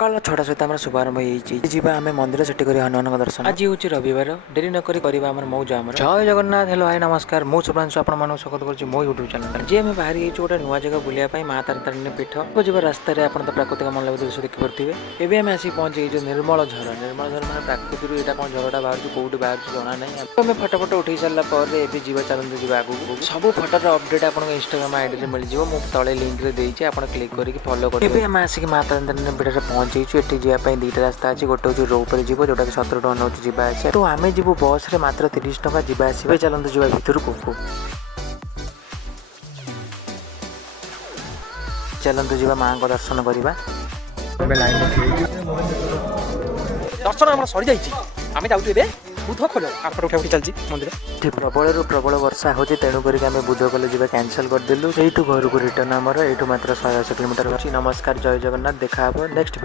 सकाल 6टा सहित आम शुभारंभ होगा आम मंदिर सेठी कर हनुमान दर्शन। आज हूँ रविवार डेरी नक मौज आम जय जगन्नाथ। हेलो हाय नमस्कार मुझ शुभांशु आप स्वागत करुँच मो यूट्यूब चैनल। जी आम बाहरी गोटे नुआ जगह बुलाया माँ तारतारिणी पीठ को जब रास्त आप प्राकृतिक मनोलभ दृश्य देखिपे। एवं आम आसिक पहुंचे जो निर्मल झर मैंने प्राकृतिक यहाँ कौन झरटा बाहर कौटी बाहर जना ना आम फटो फटो उठे सारापर जी चलते जी आगे सब फटोर अपडेट आप इंस्टाग्राम आईडी मिल जाए तले लिंक देती आप क्लिक करके फॉलो करेंगे। आम आसिक माँ तारतारिणी पीठ में पहुंचीचु। ये जावाई दुईटा रास्ता अच्छी गोटे हूँ रो पर जीव जोटा 17 टका नौ जावास तो आम जीव बस रे मात्र 30 टका जावास। चलते जा भितर को चलते जा माँ को दर्शन करवा। दर्शन आम सरी जाम जाऊे बुध खोल आप उठा उठी चलती मंदिर प्रबल प्रबल वर्षा हो तेणुक आम बुध कले जा कैंसल करदेलु। यू घर को रिटर्न आमर यू मात्र 180 किलोमीटर। नमस्कार जय जगन्नाथ। देखा नेक्स्ट।